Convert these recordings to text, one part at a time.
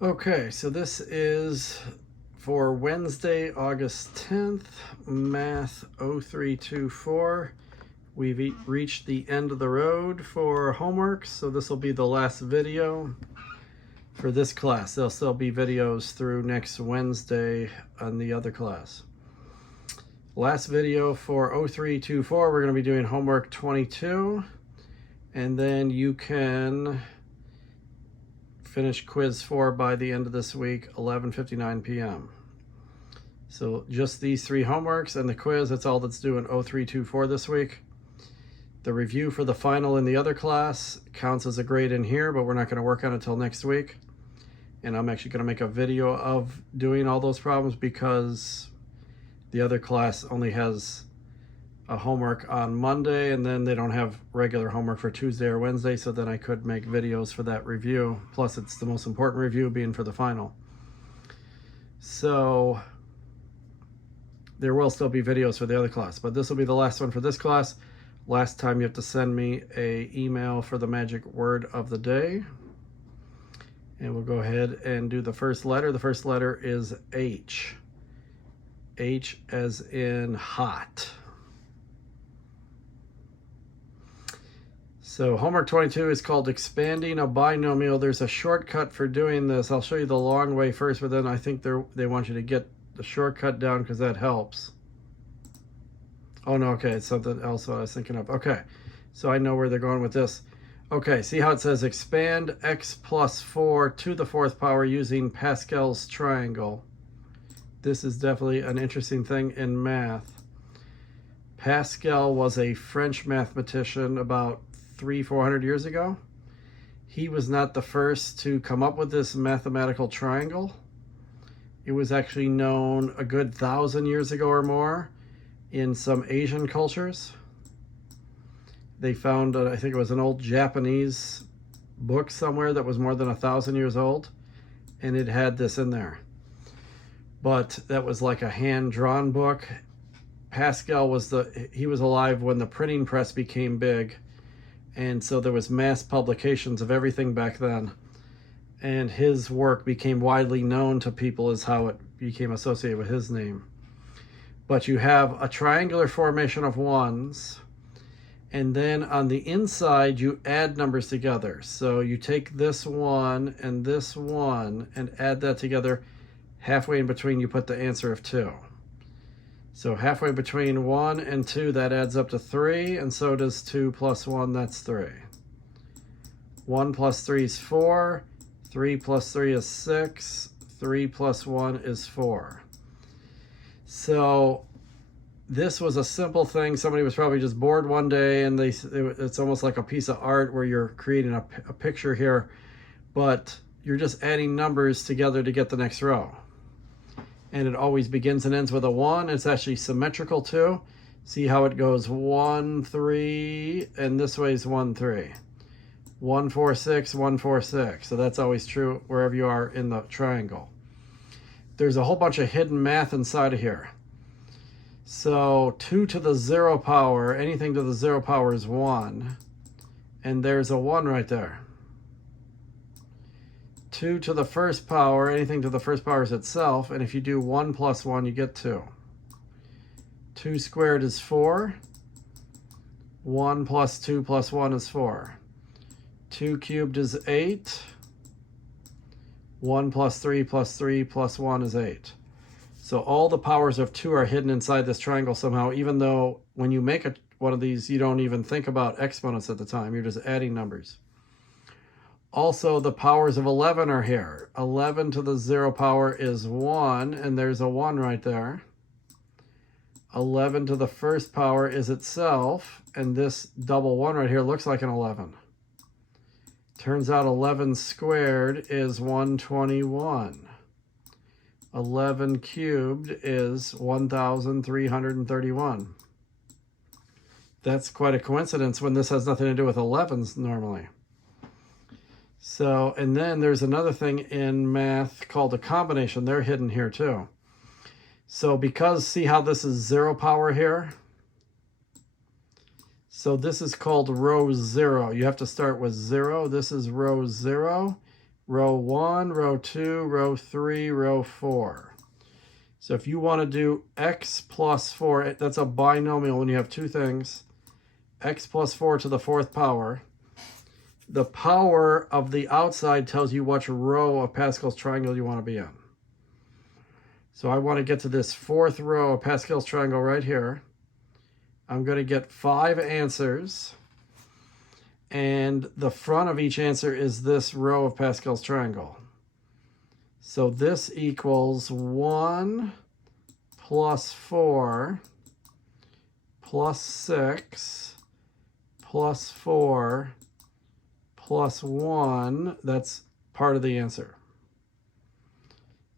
Okay, so this is for Wednesday, August 10th, Math 0324. We've reached the end of the road for homework, so this will be the last video for this class. There'll still be videos through next Wednesday on the other class. Last video for 0324, we're going to be doing homework 22, and then you can finish quiz 4 by the end of this week, 11:59 p.m. So just these 3 homeworks and the quiz, that's all that's due in 0324 this week. The review for the final in the other class counts as a grade in here, but we're not going to work on it until next week. And I'm actually going to make a video of doing all those problems because the other class only has a homework on Monday, and then they don't have regular homework for Tuesday or Wednesday, so then I could make videos for that review. Plus, it's the most important review being for the final. So there will still be videos for the other class, but this will be the last one for this class. Last time you have to send me an email for the magic word of the day. And we'll go ahead and do the first letter. The first letter is H. H as in hot. So homework 22 is called expanding a binomial. There's a shortcut for doing this. I'll show you the long way first, but then I think they want you to get the shortcut down because that helps. Oh no, okay, it's something else what I was thinking of. Okay, so I know where they're going with this. Okay, see how it says expand x plus 4 to the 4th power using Pascal's triangle. This is definitely an interesting thing in math. Pascal was a French mathematician about 300-400 years ago. He was not the first to come up with this mathematical triangle. It was actually known a good 1,000 years ago or more in some Asian cultures. They found, I think it was an old Japanese book somewhere that was more than 1,000 years old, and it had this in there. But that was like a hand-drawn book. Pascal was he was alive when the printing press became big, and so there was mass publications of everything back then. And his work became widely known to people as how it became associated with his name. But you have a triangular formation of ones, and then on the inside you add numbers together. So you take this 1 and this 1 and add that together. Halfway in between you put the answer of 2. So halfway between 1 and 2, that adds up to 3, and so does 2 plus 1, that's 3. 1 plus 3 is 4, 3 plus 3 is 6, 3 plus 1 is 4. So this was a simple thing. Somebody was probably just bored one day, and it's almost like a piece of art where you're creating a picture here, but you're just adding numbers together to get the next row. And it always begins and ends with a 1. It's actually symmetrical too. See how it goes 1, 3, and this way is 1, 3. 1, 4, 6, 1, 4, 6. So that's always true wherever you are in the triangle. There's a whole bunch of hidden math inside of here. So 2 to the 0 power, anything to the 0 power is 1. And there's a 1 right there. 2 to the 1st power, anything to the 1st power is itself, and if you do 1 plus 1, you get 2. 2 squared is 4. 1 plus 2 plus 1 is 4. 2 cubed is 8. 1 plus 3 plus 3 plus 1 is 8. So all the powers of 2 are hidden inside this triangle somehow, even though when you make one of these, you don't even think about exponents at the time. You're just adding numbers. Also, the powers of 11 are here. 11 to the 0 power is 1, and there's a 1 right there. 11 to the 1st power is itself, and this double 1 right here looks like an 11. Turns out 11 squared is 121. 11 cubed is 1,331. That's quite a coincidence when this has nothing to do with 11s normally. So, and then there's another thing in math called a combination. They're hidden here too. So because, see how this is 0 power here? So this is called row 0. You have to start with 0. This is row 0. row 1, row 2, row 3, row 4. So if you want to do x plus 4, that's a binomial when you have two things, x plus 4 to the 4th power. The power of the outside tells you which row of Pascal's triangle you want to be in. So I want to get to this 4th row of Pascal's triangle right here. I'm going to get 5 answers. And the front of each answer is this row of Pascal's triangle. So this equals 1 plus 4 plus 6 plus 4 plus 1. That's part of the answer.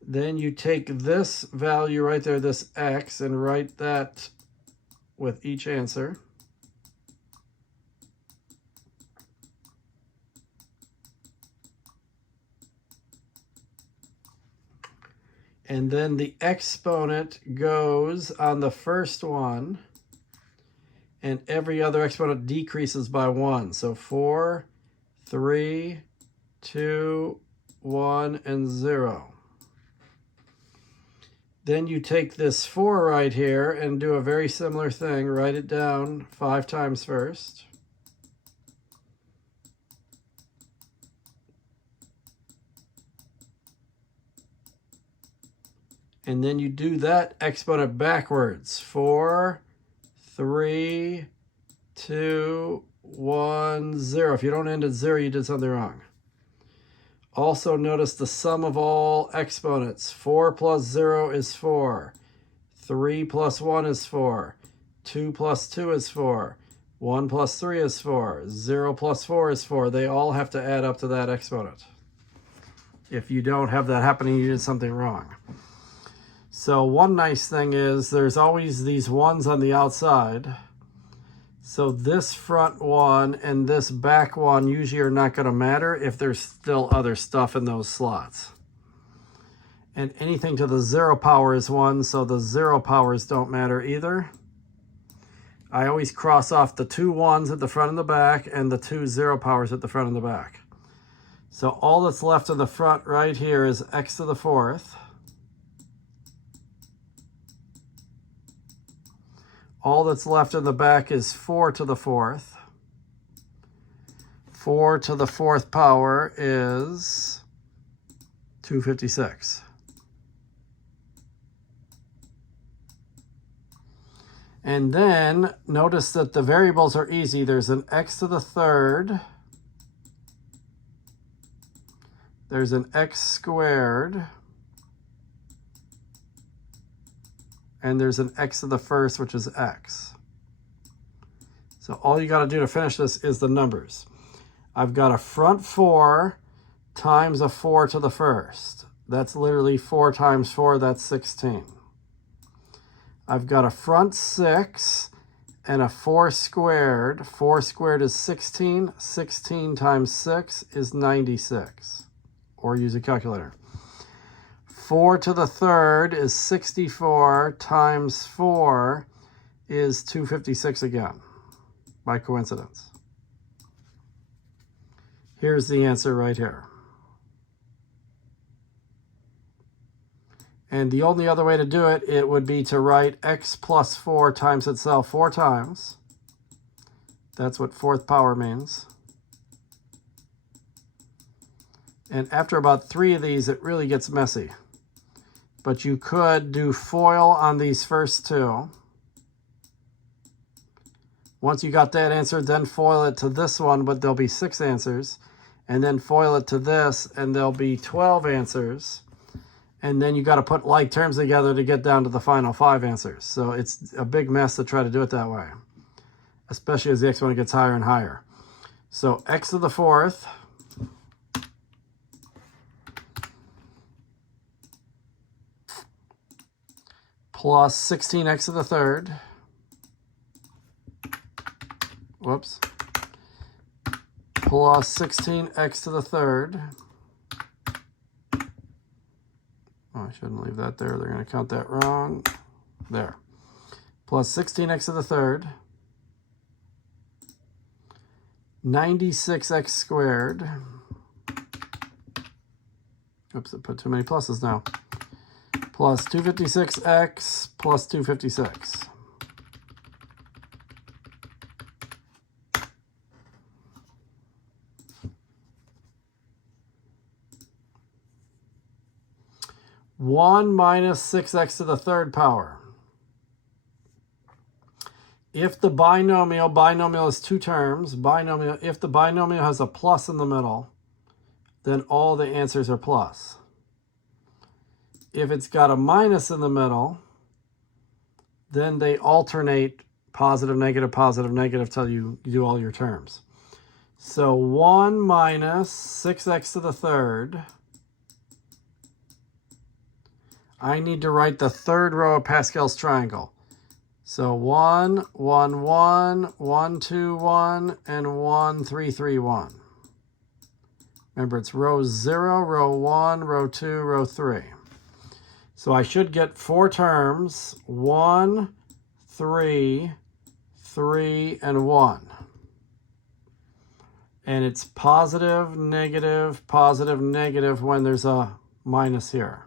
Then you take this value right there, this x, and write that with each answer. And then the exponent goes on the first one, and every other exponent decreases by 1. So 4, 3, 2, 1, and 0. Then you take this 4 right here and do a very similar thing. Write it down 5 times first. And then you do that exponent backwards. 4, 3, 2, 1, 0. If you don't end at 0, you did something wrong. Also notice the sum of all exponents. 4 plus 0 is 4. 3 plus 1 is 4. 2 plus 2 is 4. 1 plus 3 is 4. 0 plus 4 is 4. They all have to add up to that exponent. If you don't have that happening, you did something wrong. So one nice thing is there's always these 1s on the outside. So this front one and this back one usually are not going to matter if there's still other stuff in those slots. And anything to the 0 power is 1, so the 0 powers don't matter either. I always cross off the 2 1s at the front and the back and the 2 0 powers at the front and the back. So all that's left in the front right here is x to the 4th. All that's left in the back is 4 to the 4th. 4 to the 4th power is 256. And then notice that the variables are easy. There's an x to the 3rd. There's an x squared. And there's an x to the 1st, which is x. So all you got to do to finish this is the numbers. I've got a front 4 times a 4 to the 1st. That's literally 4 times 4, that's 16. I've got a front 6 and a 4 squared. 4 squared is 16. 16 times 6 is 96. Or use a calculator. 4 to the 3rd is 64 times 4 is 256 again, by coincidence. Here's the answer right here. And the only other way to do it, it would be to write x plus 4 times itself 4 times. That's what 4th power means. And after about 3 of these, it really gets messy. But you could do FOIL on these first 2. Once you got that answer, then FOIL it to this one, but there'll be 6 answers. And then FOIL it to this, and there'll be 12 answers. And then you got to put like terms together to get down to the final 5 answers. So it's a big mess to try to do it that way, especially as the exponent gets higher and higher. So x to the 4th plus 16x to the 3rd, whoops, plus 16x to the 3rd. Oh, I shouldn't leave that there. They're going to count that wrong. There. Plus 16x to the 3rd, 96x squared, Oops, I put too many pluses now. Plus 256x plus 256. One minus 6x to the third power. If the binomial is two terms, if the binomial has a plus in the middle, then all the answers are plus. If it's got a minus in the middle, then they alternate positive, negative till you do all your terms. So 1 minus 6x to the third. I need to write the third row of Pascal's triangle. So 1, 1, 1, 1, 2, 1, and 1, 3, 3, 1. Remember, it's row 0, row 1, row 2, row 3. So I should get 4 terms, 1, 3, 3, and 1. And it's positive, negative when there's a minus here.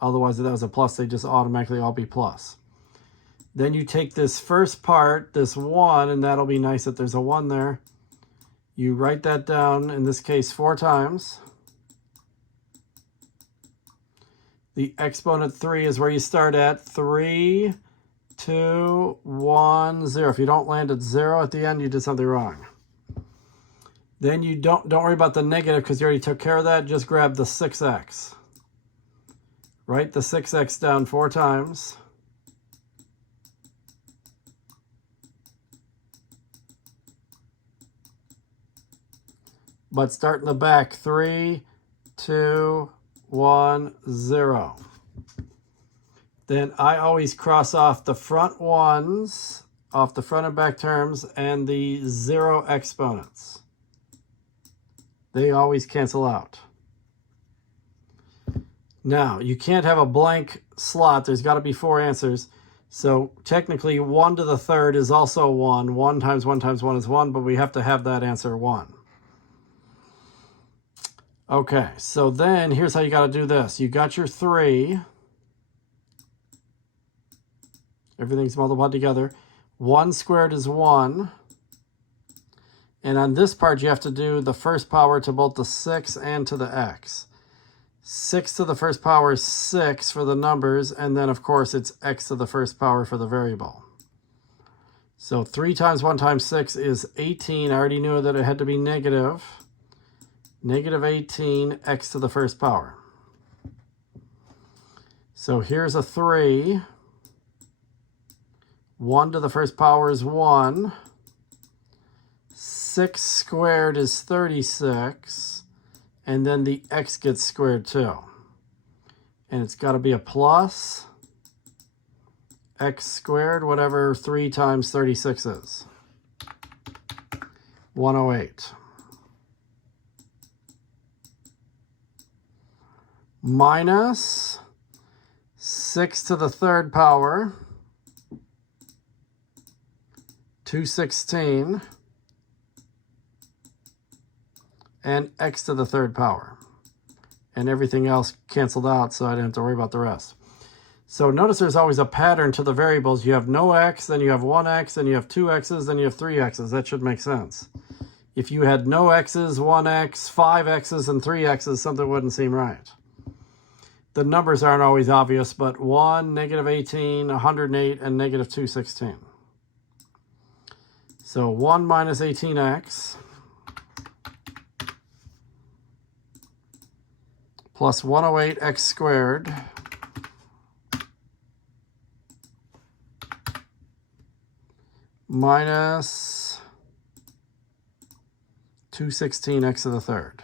Otherwise, if that was a plus, they just automatically all be plus. Then you take this first part, this 1, and that'll be nice that there's a 1 there. You write that down, in this case, 4 times. The exponent 3 is where you start at. 3, 2, 1, 0. If you don't land at 0 at the end, you did something wrong. Then you don't worry about the negative because you already took care of that. Just grab the 6x. Write the 6x down 4 times. But start in the back. 3, 2, 1, 0. Then I always cross off the front ones, off the front and back terms, and the 0 exponents. They always cancel out. Now, you can't have a blank slot. There's got to be 4 answers. So technically, 1 to the third is also 1. 1 times 1 times 1 is 1, but we have to have that answer 1. Okay, so then here's how you got to do this. You got your 3. Everything's multiplied together. 1 squared is 1. And on this part, you have to do the first power to both the 6 and to the x. 6 to the first power is 6 for the numbers, and then, of course, it's x to the first power for the variable. So 3 times 1 times 6 is 18. I already knew that it had to be negative. Negative 18, x to the first power. So here's a 3. 1 to the first power is 1. 6 squared is 36. And then the x gets squared too. And it's got to be a plus x squared, whatever 3 times 36 is. 108. Minus 6 to the third power, 216, and x to the third power. And everything else canceled out, so I didn't have to worry about the rest. So notice there's always a pattern to the variables. You have no x, then you have 1x, then you have 2x's, then you have 3x's. That should make sense. If you had no x's, 1x, 5x's, and 3x's, something wouldn't seem right. The numbers aren't always obvious, but 1, negative 18, 108, and negative 216. So 1 minus 18x plus 108x squared minus 216x to the third.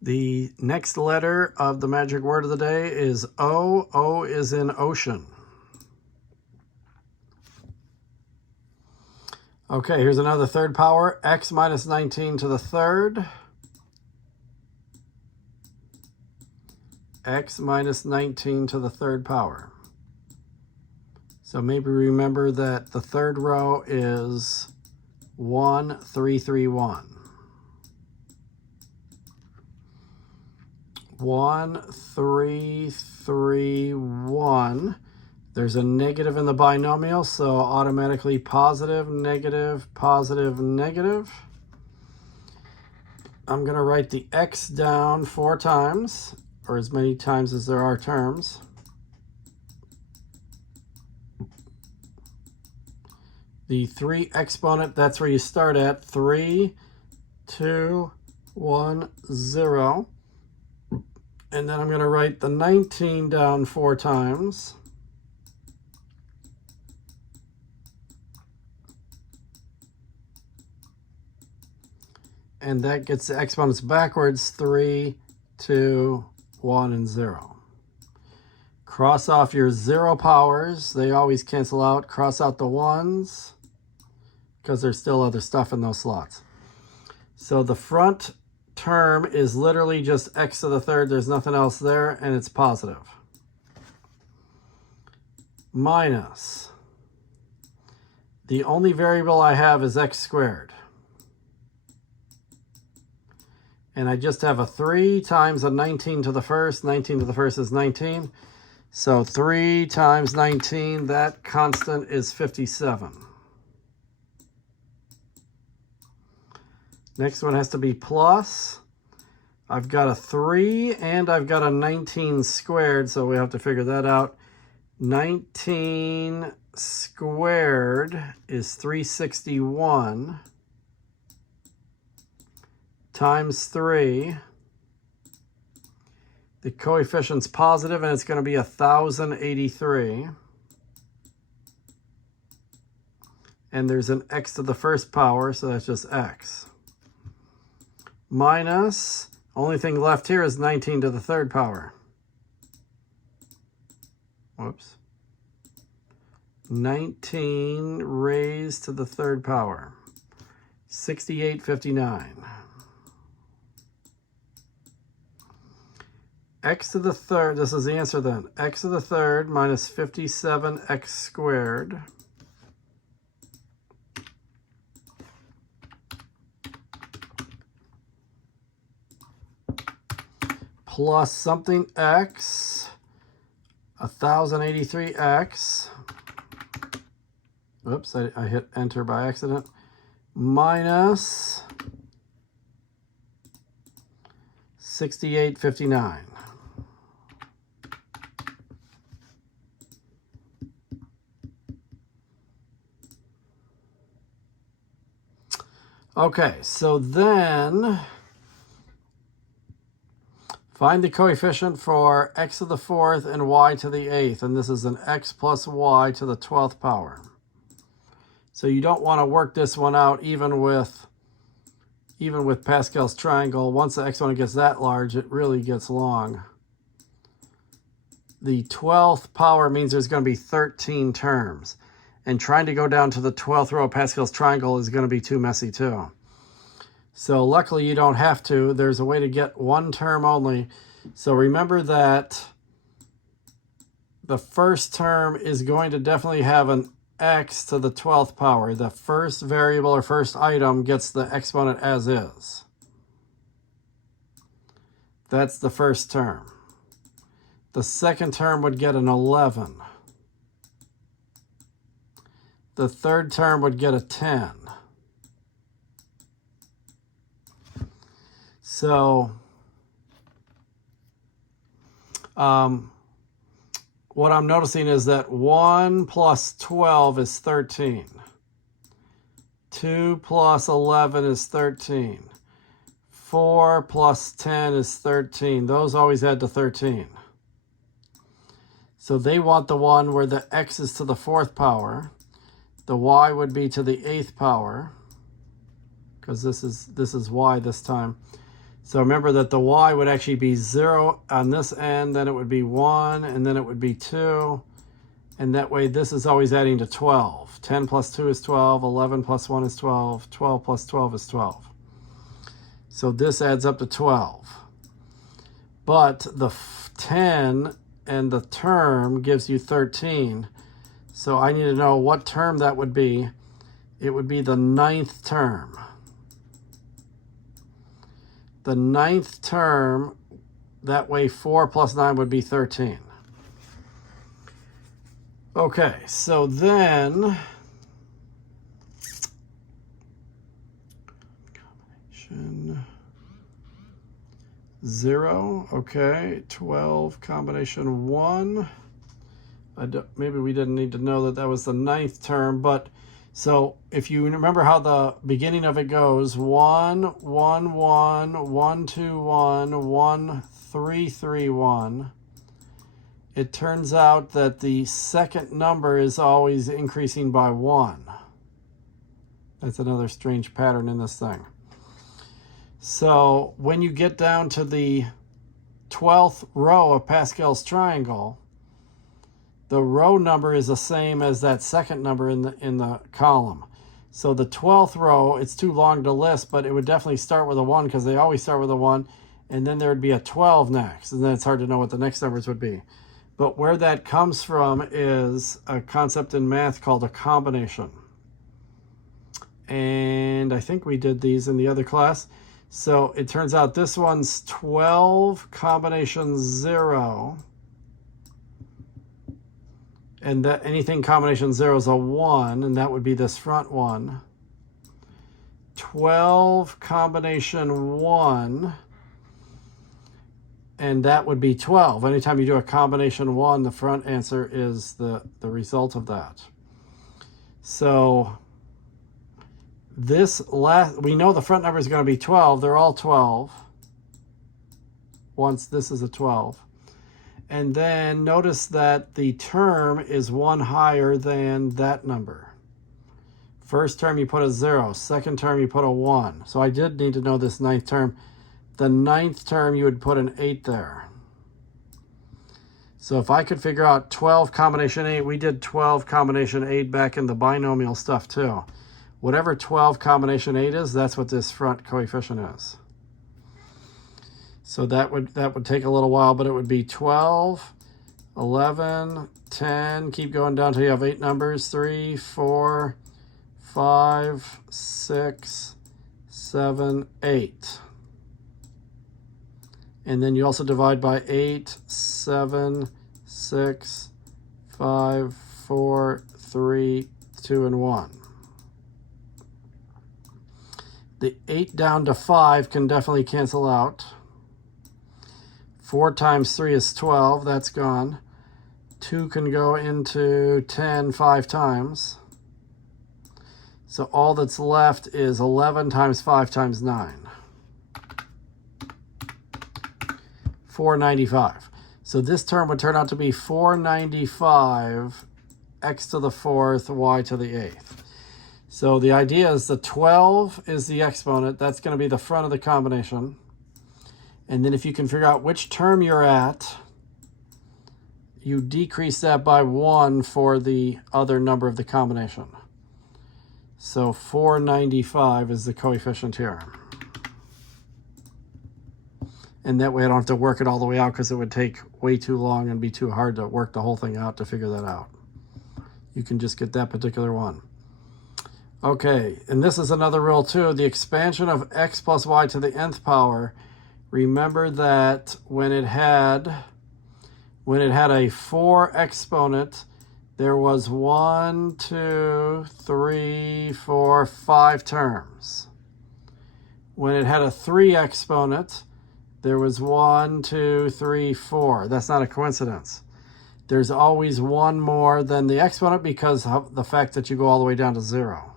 The next letter of the magic word of the day is O. O is in ocean. Okay, here's another third power. X minus 19 to the third. X minus 19 to the third power. So maybe remember that the third row is 1, 3, 3, 1. 1, 3, 3, 1. There's a negative in the binomial, so automatically positive, negative, positive, negative. I'm going to write the x down 4 times, or as many times as there are terms. The 3 exponent, that's where you start at. 3, 2, 1, 0. And then I'm going to write the 19 down 4 times. And that gets the exponents backwards, 3, 2, 1, and 0. Cross off your 0 powers. They always cancel out. Cross out the 1s because there's still other stuff in those slots. So the front term is literally just x to the third. There's nothing else there, and it's positive. Minus. The only variable I have is x squared. And I just have a 3 times a 19 to the first. 19 to the first is 19. So 3 times 19, that constant is 57. Next one has to be plus. I've got a 3 and I've got a 19 squared, so we have to figure that out. 19 squared is 361 times 3. The coefficient's positive, and it's going to be 1,083. And there's an x to the first power, so that's just x. Minus, only thing left here is 19 to the third power. Whoops. 19 raised to the third power. 6859. X to the third, this is the answer then. X to the third minus 57x squared plus something x, 1083x. Oops, I hit enter by accident. Minus 6859. Okay, so then find the coefficient for x to the 4th and y to the 8th, and this is an x plus y to the 12th power. So you don't want to work this one out even with Pascal's triangle. Once the exponent gets that large, it really gets long. The 12th power means there's going to be 13 terms. And trying to go down to the 12th row of Pascal's triangle is going to be too messy too. So luckily you don't have to. There's a way to get one term only. So remember that the first term is going to definitely have an x to the 12th power. The first variable or first item gets the exponent as is. That's the first term. The second term would get an 11. The third term would get a 10. So what I'm noticing is that 1 plus 12 is 13. 2 plus 11 is 13. 4 plus 10 is 13. Those always add to 13. So they want the one where the x is to the 4th power. The y would be to the 8th power, because this is y this time. So remember that the y would actually be 0 on this end, then it would be 1, and then it would be 2. And that way this is always adding to 12. 10 plus 2 is 12, 11 plus 1 is 12, 12 plus 12 is 12. So this adds up to 12. But the 10 and the term gives you 13. So I need to know what term that would be. It would be the 9th term. The 9th term, that way 4 plus 9 would be 13. Okay, so then combination 0, okay, 12, combination 1. Maybe we didn't need to know that that was the 9th term, but so if you remember how the beginning of it goes, 1, 1, 1, 1, 2, 1, 1, 3, 3, 1. It turns out that the second number is always increasing by 1. That's another strange pattern in this thing. So when you get down to the 12th row of Pascal's triangle, the row number is the same as that second number in the column. So the 12th row, it's too long to list, but it would definitely start with a 1 because they always start with a 1, and then there would be a 12 next, and then it's hard to know what the next numbers would be. But where that comes from is a concept in math called a combination. And I think we did these in the other class. So it turns out this one's 12 combination 0. And that anything combination 0 is a 1, and that would be this front one. 12 combination 1, and that would be 12. Anytime you do a combination 1, the front answer is the result of that. So this last, we know the front number is going to be 12. They're all 12. Once this is a 12. And then notice that the term is 1 higher than that number. First term you put a 0. Second term you put a 1. So I did need to know this 9th term. The 9th term you would put an 8 there. So if I could figure out 12 combination 8, we did 12 combination 8 back in the binomial stuff too. Whatever 12 combination 8 is, that's what this front coefficient is. So that would take a little while, but it would be 12, 11, 10, keep going down until you have 8 numbers, 3, 4, 5, 6, 7, 8. And then you also divide by 8, 7, 6, 5, 4, 3, 2, and 1. The 8 down to 5 can definitely cancel out. 4 times 3 is 12, that's gone. 2 can go into 10 5 times. So all that's left is 11 times 5 times 9. 495. So this term would turn out to be 495 x to the 4th, y to the 8th. So the idea is the 12 is the exponent. That's going to be the front of the combination. And then if you can figure out which term you're at, you decrease that by 1 for the other number of the combination. So 495 is the coefficient here. And that way I don't have to work it all the way out because it would take way too long and be too hard to work the whole thing out to figure that out. You can just get that particular one. Okay, and this is another rule too. The expansion of x plus y to the nth power. Remember that when it had a 4 exponent, there was 1, 2, 3, 4, 5 terms. When it had a 3 exponent, there was 1, 2, 3, 4. That's not a coincidence. There's always one more than the exponent because of the fact that you go all the way down to 0.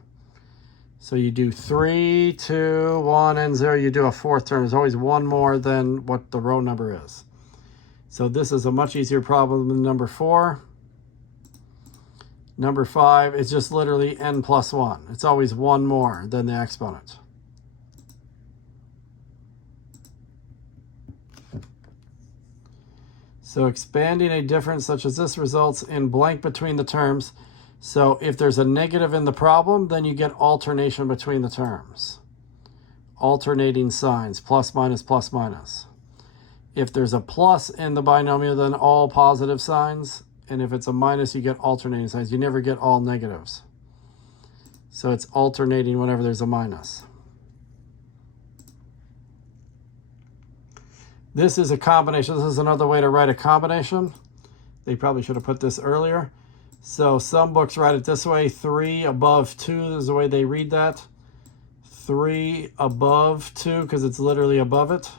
So you do 3, 2, 1, and 0. You do a 4th term. There's always one more than what the row number is. So this is a much easier problem than number 4. Number 5 is just literally n plus 1. It's always one more than the exponent. So expanding a difference such as this results in blank between the terms. So if there's a negative in the problem, then you get alternation between the terms. Alternating signs, plus, minus, plus, minus. If there's a plus in the binomial, then all positive signs. And if it's a minus, you get alternating signs. You never get all negatives. So it's alternating whenever there's a minus. This is a combination. This is another way to write a combination. They probably should have put this earlier. So some books write it this way: 3 above 2 is the way they read that. 3 above 2, because it's literally above it.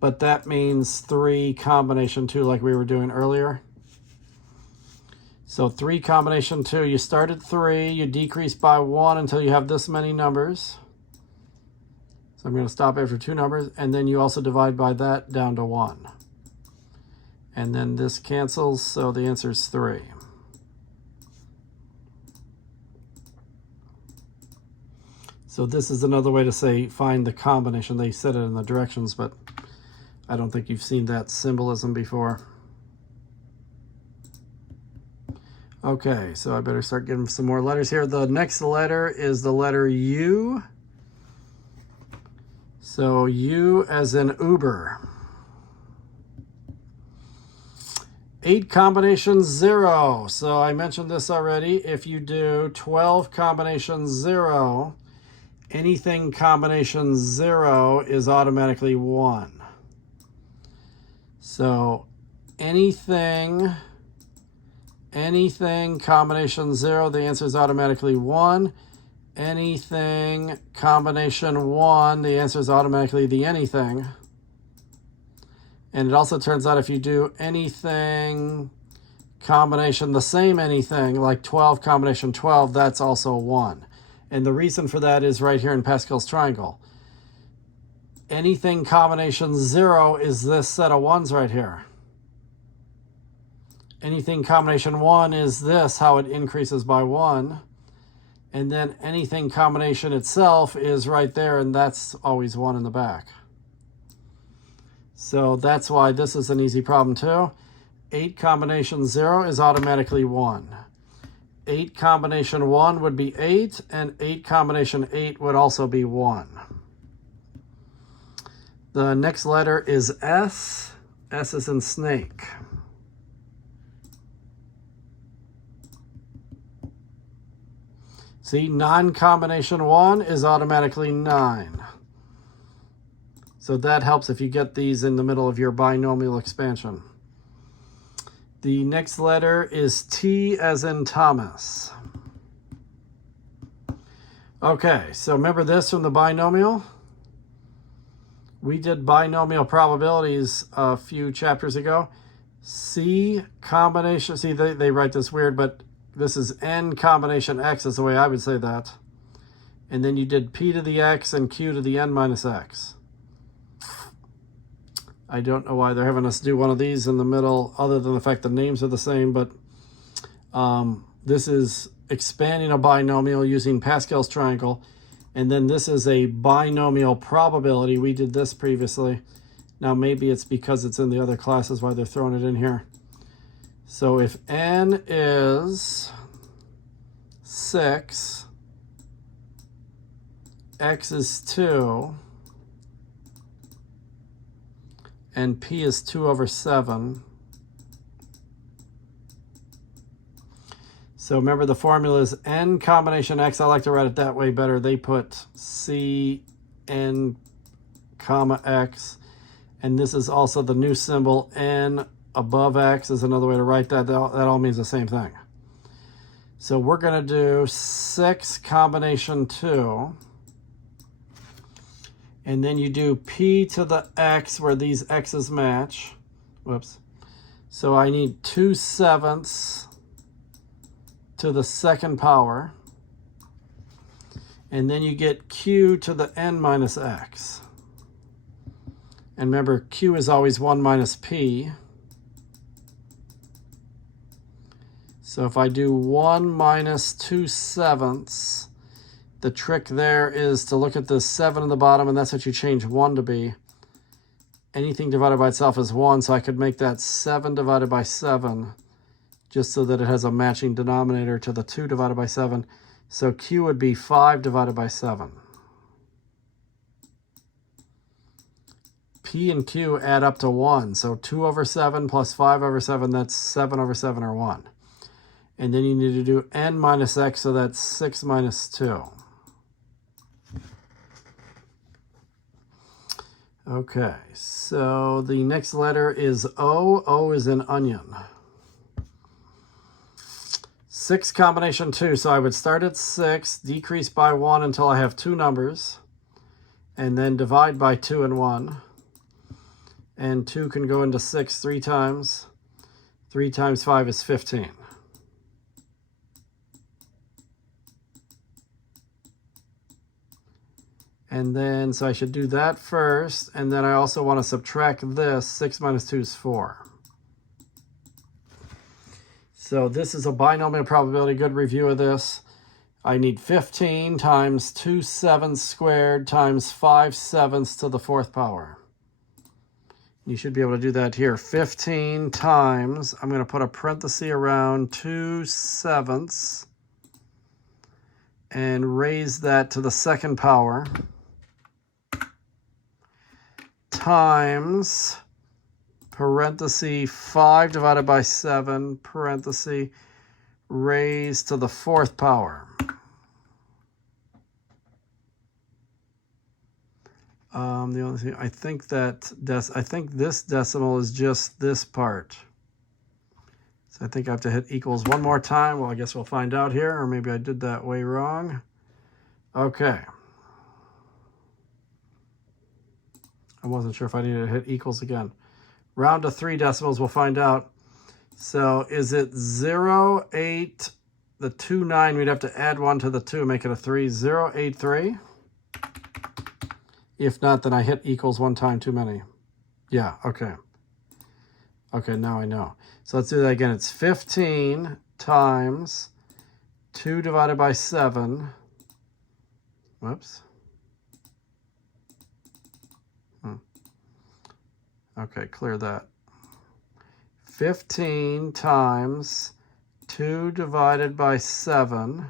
But that means 3 combination 2, like we were doing earlier. So 3 combination 2, you start at 3, you decrease by 1 until you have this many numbers. So I'm going to stop after 2 numbers, and then you also divide by that down to 1. And then this cancels, so the answer is 3. So this is another way to say find the combination. They said it in the directions, but I don't think you've seen that symbolism before. Okay, so I better start getting some more letters here. The next letter is the letter U. So U as in Uber. 8 combinations 0. So I mentioned this already. If you do 12 combinations 0, anything combination 0 is automatically 1. So anything combination 0, the answer is automatically 1. Anything combination 1, the answer is automatically the anything. And it also turns out if you do anything combination the same anything, like 12 combination 12, that's also 1. And the reason for that is right here in Pascal's triangle. Anything combination 0 is this set of 1s right here. Anything combination 1 is this, how it increases by 1. And then anything combination itself is right there, and that's always 1 in the back. So that's why this is an easy problem too. 8 combination 0 is automatically 1. 8 combination 1 would be 8, and 8 combination 8 would also be 1. The next letter is S. S is in snake. See, 9 combination 1 is automatically 9. So that helps if you get these in the middle of your binomial expansion. The next letter is T as in Thomas. Okay, so remember this from the binomial? We did binomial probabilities a few chapters ago. C combination, see they write this weird, but this is N combination X is the way I would say that. And then you did P to the X and Q to the N minus X. I don't know why they're having us do one of these in the middle, other than the fact the names are the same, but this is expanding a binomial using Pascal's triangle, and then this is a binomial probability. We did this previously. Now maybe it's because it's in the other classes why they're throwing it in here. So if N is 6, X is 2, and P is 2 over 7. So remember the formula is N combination X. I like to write it that way better. They put C N comma X. And this is also the new symbol N above X is another way to write that. That all means the same thing. So we're going to do 6 combination 2. And then you do P to the X where these X's match. Whoops. So I need 2/7 to the second power. And then you get Q to the N minus X. And remember, Q is always 1 minus P. So if I do 1 minus 2/7, the trick there is to look at the 7 in the bottom, and that's what you change 1 to be. Anything divided by itself is 1, so I could make that 7 divided by 7, just so that it has a matching denominator to the 2 divided by 7. So Q would be 5 divided by 7. P and Q add up to 1. So 2 over 7 plus 5 over 7, that's 7 over 7 or 1. And then you need to do n minus x, so that's 6 minus 2. Okay, so the next letter is O. O is in onion. 6 combination 2, so I would start at 6, decrease by 1 until I have 2 numbers, and then divide by 2 and 1. And 2 can go into 6 3 times. 3 times 5 is 15. And then, so I should do that first, and then I also want to subtract this. 6 minus 2 is 4. So this is a binomial probability. Good review of this. I need 15 times 2 sevenths squared times 5 sevenths to the 4th power. You should be able to do that here. 15 times, I'm going to put a parenthesis around 2 sevenths and raise that to the 2nd power, times parenthesis 5 divided by 7, parenthesis raised to the 4th power. The only thing, I think this decimal is just this part. So I think I have to hit equals one more time. Well, I guess we'll find out here, or maybe I did that way wrong. Okay. I wasn't sure if I needed to hit equals again. Round to 3 decimals, we'll find out. So is it 0, 8, the 2, 9, we'd have to add 1 to the 2, make it a 3, 0, 8, 3. If not, then I hit equals one time too many. Yeah, okay. Okay, now I know. So let's do that again. It's 15 times 2 divided by 7. Whoops. Okay, clear that. 15 times 2 divided by 7.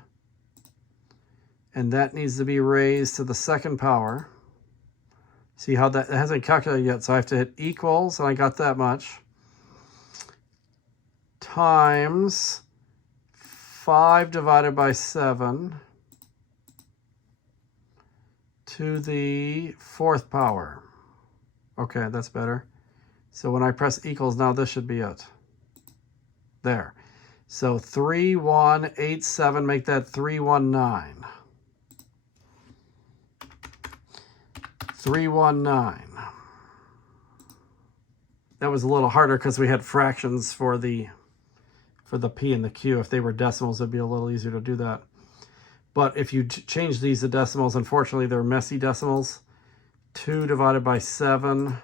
And that needs to be raised to the 2nd power. See how that, it hasn't calculated yet, so I have to hit equals, and I got that much, times 5 divided by 7 to the 4th power. Okay, that's better. So when I press equals, now this should be it. There. So 3187, make that 319. 319. That was a little harder because we had fractions for the P and the Q. If they were decimals, it'd be a little easier to do that. But if you change these to decimals, unfortunately, they're messy decimals. 2 divided by 7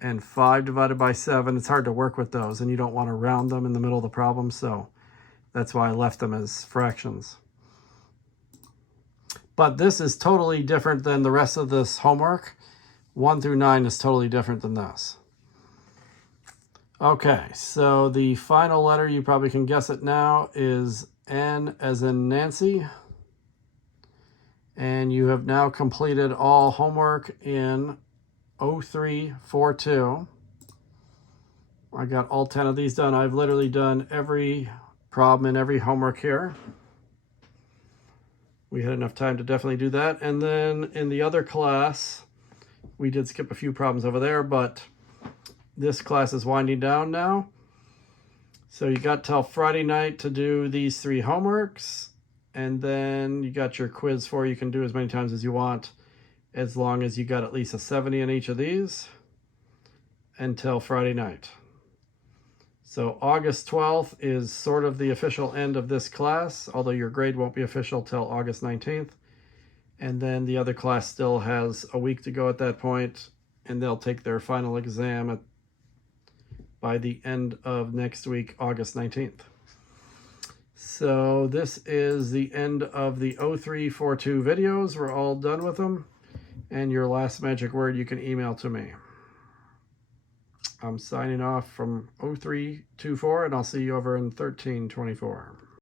and 5 divided by 7. It's hard to work with those, and you don't want to round them in the middle of the problem, so that's why I left them as fractions. But this is totally different than the rest of this homework. 1 through 9 is totally different than this. Okay, so the final letter, you probably can guess it now, is N as in Nancy. And you have now completed all homework in 0342. I got all 10 of these done. I've literally done every problem in every homework here. We had enough time to definitely do that. And then in the other class, we did skip a few problems over there, but this class is winding down now. So you got till Friday night to do these 3 homeworks, and then you got your quiz for you can do as many times as you want, as long as you got at least a 70 in each of these until Friday night. So August 12th is sort of the official end of this class, although your grade won't be official till August 19th. And then the other class still has a week to go at that point, and they'll take their final exam by the end of next week, August 19th. So this is the end of the 0342 videos. We're all done with them. And your last magic word you can email to me. I'm signing off from 0324, and I'll see you over in 1324.